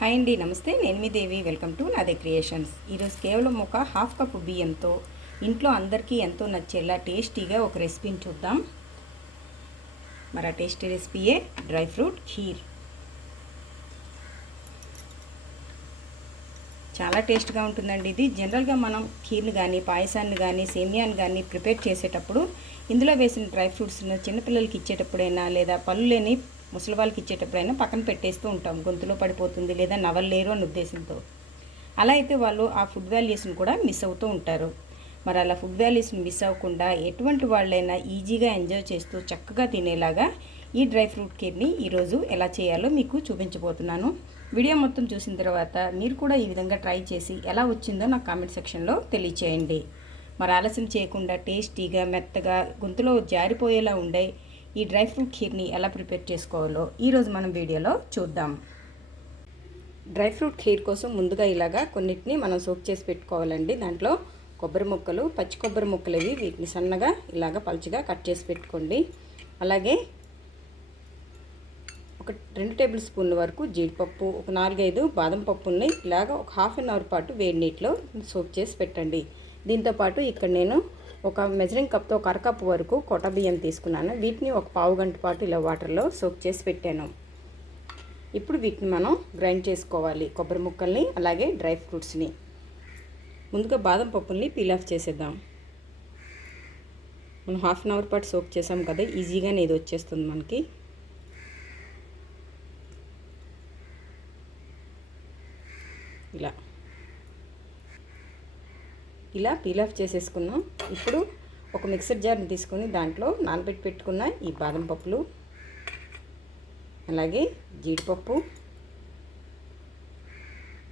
Hi అండి నమస్తే. నేను మీ Devi. Welcome to Nade creations. ఈరోజు కేవలం ఒక హాఫ్ కప్ బియ్యంతో ఇంట్లో అందరికీ ఎంతో నచ్చేలా టేస్టీగా ఒక రెసిపీని చూద్దాం. మరి ఆ టేస్టీ రెసిపీయే డ్రై ఫ్రూట్ ఖీర్. చాలా టేస్ట్గా ఉంటుందండి ఇది. జనరల్గా మనం ఖీర్ని కానీ పాయసాన్ని కానీ సేమియాని కానీ ప్రిపేర్ చేసేటప్పుడు ఇందులో వేసిన డ్రై ఫ్రూట్స్ను చిన్నపిల్లలకి ఇచ్చేటప్పుడైనా లేదా పళ్ళు లేని ముసలి వాళ్ళకి ఇచ్చేటప్పుడైనా పక్కన పెట్టేస్తూ ఉంటాం. గొంతులో పడిపోతుంది లేదా నవలేరు అనే ఉద్దేశంతో. అలా అయితే వాళ్ళు ఆ ఫుడ్ వాల్యూస్ని కూడా మిస్ అవుతూ ఉంటారు. మరి అలా ఫుడ్ వాల్యూస్ని మిస్ అవ్వకుండా ఎటువంటి వాళ్ళైనా ఈజీగా ఎంజాయ్ చేస్తూ చక్కగా తినేలాగా ఈ డ్రై ఫ్రూట్ కేక్ని ఈరోజు ఎలా చేయాలో మీకు చూపించబోతున్నాను. వీడియో మొత్తం చూసిన తర్వాత మీరు కూడా ఈ విధంగా ట్రై చేసి ఎలా వచ్చిందో నాకు కామెంట్ సెక్షన్లో తెలియచేయండి. మరి ఆలస్యం చేయకుండా టేస్టీగా మెత్తగా గొంతులో జారిపోయేలా ఉండే ఈ డ్రై ఫ్రూట్ ఖీర్ని ఎలా ప్రిపేర్ చేసుకోవాలో ఈరోజు మనం వీడియోలో చూద్దాం. డ్రై ఫ్రూట్ ఖీర్ కోసం ముందుగా ఇలాగా కొన్నిటిని మనం సోక్ చేసి పెట్టుకోవాలండి. దాంట్లో కొబ్బరి ముక్కలు పచ్చి కొబ్బరి ముక్కలు ఇవి వీటిని సన్నగా ఇలాగ పలుచగా కట్ చేసి పెట్టుకోండి. అలాగే ఒక రెండు టేబుల్ స్పూన్ల వరకు జీడిపప్పు ఒక నాలుగైదు బాదం పప్పుల్ని ఇలాగ ఒక హాఫ్ అన్ అవర్ పాటు వేడి నీటిలో సోక్ చేసి పెట్టండి. దీంతోపాటు ఇక్కడ నేను ఒక మెజరింగ్ కప్తో ఒక అరకప్పు వరకు కొట బియ్యం తీసుకున్నాను. వీటిని ఒక పావు గంట పాటు ఇలా వాటర్లో సోక్ చేసి పెట్టాను. ఇప్పుడు వీటిని మనం గ్రైండ్ చేసుకోవాలి. కొబ్బరి ముక్కల్ని అలాగే డ్రై ఫ్రూట్స్ని. ముందుగా బాదం పప్పుల్ని పీల్ ఆఫ్ చేసేద్దాం. మనం హాఫ్ అన్ అవర్ పాటు సోక్ చేసాం కదా ఈజీగానే ఇది వచ్చేస్తుంది మనకి. ఇలా. ఇలా పీల్ ఆఫ్ చేసేసుకున్నాం ఇప్పుడు ఒక మిక్సర్ జార్ని తీసుకొని దాంట్లో నానబెట్టి పెట్టుకున్న ఈ బాదం పప్పులు అలాగే జీడిపప్పు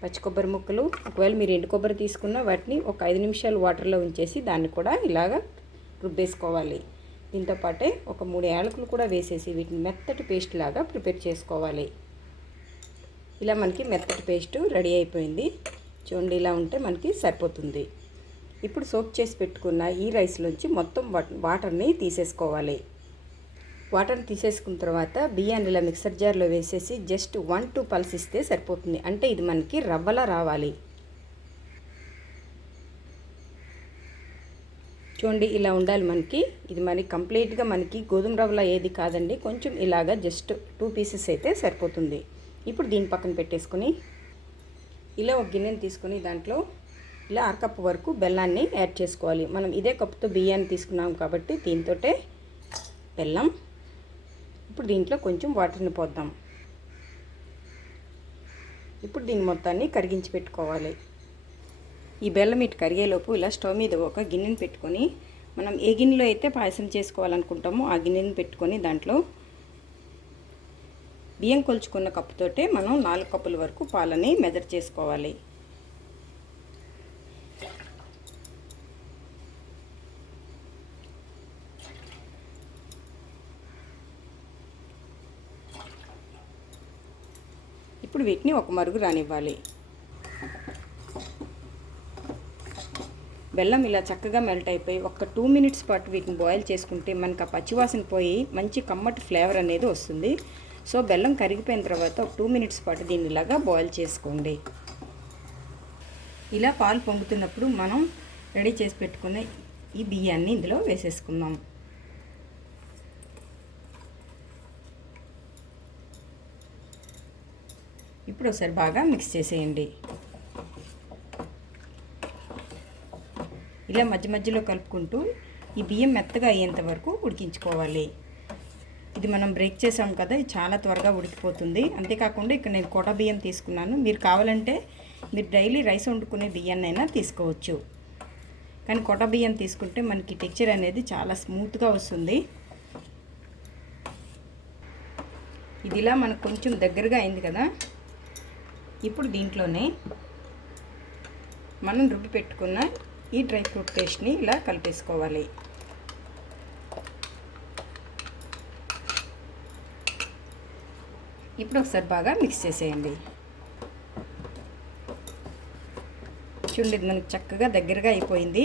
పచ్చి కొబ్బరి ముక్కలు ఒకవేళ మీరు ఎండు కొబ్బరి తీసుకున్న వాటిని ఒక ఐదు నిమిషాలు వాటర్లో ఉంచేసి దాన్ని కూడా ఇలాగ రుబ్బేసుకోవాలి. దీంతోపాటే ఒక మూడు యాలకులు కూడా వేసేసి వీటిని మెత్తటి పేస్ట్ లాగా ప్రిపేర్ చేసుకోవాలి. ఇలా మనకి మెత్తటి పేస్ట్ రెడీ అయిపోయింది. చూడండి ఇలా ఉంటే మనకి సరిపోతుంది. ఇప్పుడు సోప్ చేసి పెట్టుకున్న ఈ రైస్లోంచి మొత్తం వాటర్ని తీసేసుకోవాలి. వాటర్ని తీసేసుకున్న తర్వాత బియ్యాన్ని ఇలా మిక్సర్ జార్లో వేసేసి జస్ట్ వన్ టూ పల్స్ ఇస్తే సరిపోతుంది. అంటే ఇది మనకి రవ్వలా రావాలి. చూడండి ఇలా ఉండాలి మనకి. ఇది మరి కంప్లీట్గా మనకి గోధుమ రవ్వలా ఏది కాదండి. కొంచెం ఇలాగా జస్ట్ టూ పీసెస్ అయితే సరిపోతుంది. ఇప్పుడు దీని పక్కన పెట్టేసుకొని ఇలా ఒక గిన్నెని తీసుకొని దాంట్లో ఇలా అరకప్పు వరకు బెల్లాన్ని యాడ్ చేసుకోవాలి. మనం ఇదే కప్పుతో బియ్యాన్ని తీసుకున్నాం కాబట్టి దీంతోటే బెల్లం. ఇప్పుడు దీంట్లో కొంచెం వాటర్ని పోద్దాం. ఇప్పుడు దీని మొత్తాన్ని కరిగించి పెట్టుకోవాలి. ఈ బెల్లం ఇటు కరిగేలోపు ఇలా స్టవ్ మీద ఒక గిన్నెని పెట్టుకొని మనం ఏ గిన్నెలో అయితే పాయసం చేసుకోవాలనుకుంటామో ఆ గిన్నెని పెట్టుకొని దాంట్లో బియ్యం కొలుచుకున్న కప్పుతోటే మనం నాలుగు కప్పుల వరకు పాలని మెజర్ చేసుకోవాలి. ఇప్పుడు వీటిని ఒక మరుగు రానివ్వాలి. బెల్లం ఇలా చక్కగా మెల్ట్ అయిపోయి ఒక టూ మినిట్స్ పాటు వీటిని బాయిల్ చేసుకుంటే మనకు ఆ పచ్చివాసన పోయి మంచి కమ్మటి ఫ్లేవర్ అనేది వస్తుంది. సో బెల్లం కరిగిపోయిన తర్వాత ఒక టూ మినిట్స్ పాటు దీన్ని ఇలాగా బాయిల్ చేసుకోండి. ఇలా పాలు పొంగుతున్నప్పుడు మనం రెడీ చేసి పెట్టుకునే ఈ బియ్యాన్ని ఇందులో వేసేసుకుందాం. ఇప్పుడు ఒకసారి బాగా మిక్స్ చేసేయండి. ఇలా మధ్య మధ్యలో కలుపుకుంటూ ఈ బియ్యం మెత్తగా అయ్యేంత వరకు ఉడికించుకోవాలి. ఇది మనం బ్రేక్ చేసాం కదా ఇది చాలా త్వరగా ఉడికిపోతుంది. అంతేకాకుండా ఇక్కడ నేను కొట బియ్యం తీసుకున్నాను. మీరు కావాలంటే మీరు డైలీ రైస్ వండుకునే బియ్యాన్నైనా తీసుకోవచ్చు. కానీ కొట బియ్యం తీసుకుంటే మనకి టెక్చర్ అనేది చాలా స్మూత్గా వస్తుంది. ఇది ఇలా మనకు కొంచెం దగ్గరగా అయింది కదా ఇప్పుడు దీంట్లోనే మనం రుబ్బి పెట్టుకున్న ఈ డ్రై ఫ్రూట్ పేస్ట్ని ఇలా కలిపేసుకోవాలి. ఇప్పుడు ఒకసారి బాగా మిక్స్ చేసేయండి. చూడండి మనకి చక్కగా దగ్గరగా అయిపోయింది.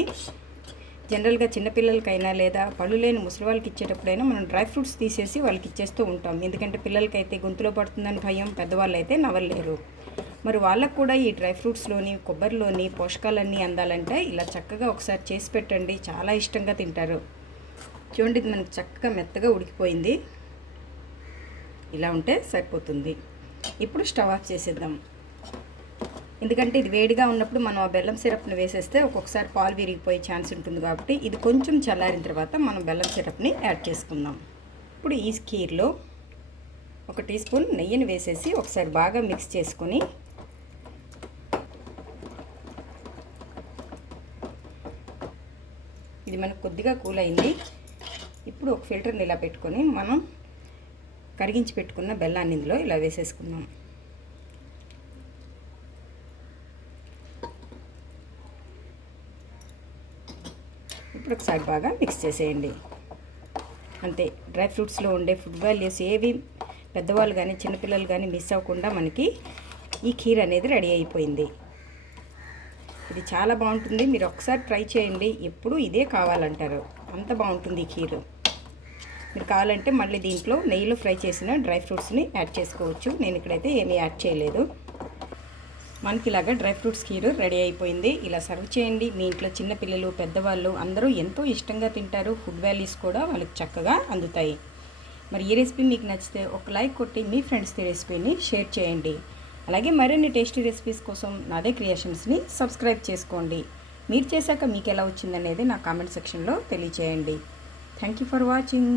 జనరల్గా చిన్నపిల్లలకైనా లేదా పళ్ళు లేని ముసలి వాళ్ళకి ఇచ్చేటప్పుడైనా మనం డ్రై ఫ్రూట్స్ తీసేసి వాళ్ళకి ఇచ్చేస్తూ ఉంటాం. ఎందుకంటే పిల్లలకైతే గొంతులో పడుతుందని భయం పెద్దవాళ్ళు అయితే నవ్వలేరు. మరి వాళ్ళకు కూడా ఈ డ్రై ఫ్రూట్స్లోని కొబ్బరిలోని పోషకాలన్నీ అందాలంటే ఇలా చక్కగా ఒకసారి చేసి పెట్టండి. చాలా ఇష్టంగా తింటారు. చూడండి ఇది మనకి చక్కగా మెత్తగా ఉడికిపోయింది. ఇలా ఉంటే సరిపోతుంది. ఇప్పుడు స్టవ్ ఆఫ్ చేసేద్దాం. ఎందుకంటే ఇది వేడిగా ఉన్నప్పుడు మనం ఆ బెల్లం సిరప్ని వేసేస్తే ఒక్కొక్కసారి పాలు విరిగిపోయే ఛాన్స్ ఉంటుంది కాబట్టి ఇది కొంచెం చల్లారిన తర్వాత మనం బెల్లం సిరప్ని యాడ్ చేసుకుందాం. ఇప్పుడు ఈ కీర్లో ఒక టీ స్పూన్ నెయ్యిని వేసేసి ఒకసారి బాగా మిక్స్ చేసుకొని ఇది మనకు కొద్దిగా కూల్ అయింది. ఇప్పుడు ఒక ఫిల్టర్ని ఇలా పెట్టుకొని మనం కరిగించి పెట్టుకున్న బెల్లాన్ని ఇందులో ఇలా వేసేసుకున్నాం ఇప్పుడు ఒకసారి బాగా మిక్స్ చేసేయండి. అంతే డ్రై ఫ్రూట్స్లో ఉండే ఫుడ్ వాల్యూస్ ఏవి పెద్దవాళ్ళు కానీ చిన్నపిల్లలు కానీ మిస్ అవ్వకుండా మనకి ఈ ఖీర్ అనేది రెడీ అయిపోయింది. ఇది చాలా బాగుంటుంది. మీరు ఒకసారి ట్రై చేయండి. ఎప్పుడు ఇదే కావాలంటారు. అంత బాగుంటుంది ఈ కీరు. మీరు కావాలంటే మళ్ళీ దీంట్లో నెయ్యిలో ఫ్రై చేసిన డ్రై ఫ్రూట్స్ని యాడ్ చేసుకోవచ్చు. నేను ఇక్కడైతే ఏమీ యాడ్ చేయలేదు. మనకి ఇలాగా డ్రై ఫ్రూట్స్ ఖీరు రెడీ అయిపోయింది. ఇలా సర్వ్ చేయండి. మీ ఇంట్లో చిన్నపిల్లలు పెద్దవాళ్ళు అందరూ ఎంతో ఇష్టంగా తింటారు. ఫుడ్ వాల్యూస్ కూడా వాళ్ళకి చక్కగా అందుతాయి. మరి ఈ రెసిపీ మీకు నచ్చితే ఒక లైక్ కొట్టి మీ ఫ్రెండ్స్తో రెసిపీని షేర్ చేయండి. అలాగే మరిన్ని టేస్టీ రెసిపీస్ కోసం నాదే క్రియేషన్స్ని సబ్స్క్రైబ్ చేసుకోండి. మీరు చేశాక మీకు ఎలా వచ్చిందనేది నా కామెంట్ సెక్షన్లో తెలియచేయండి. Thank you for watching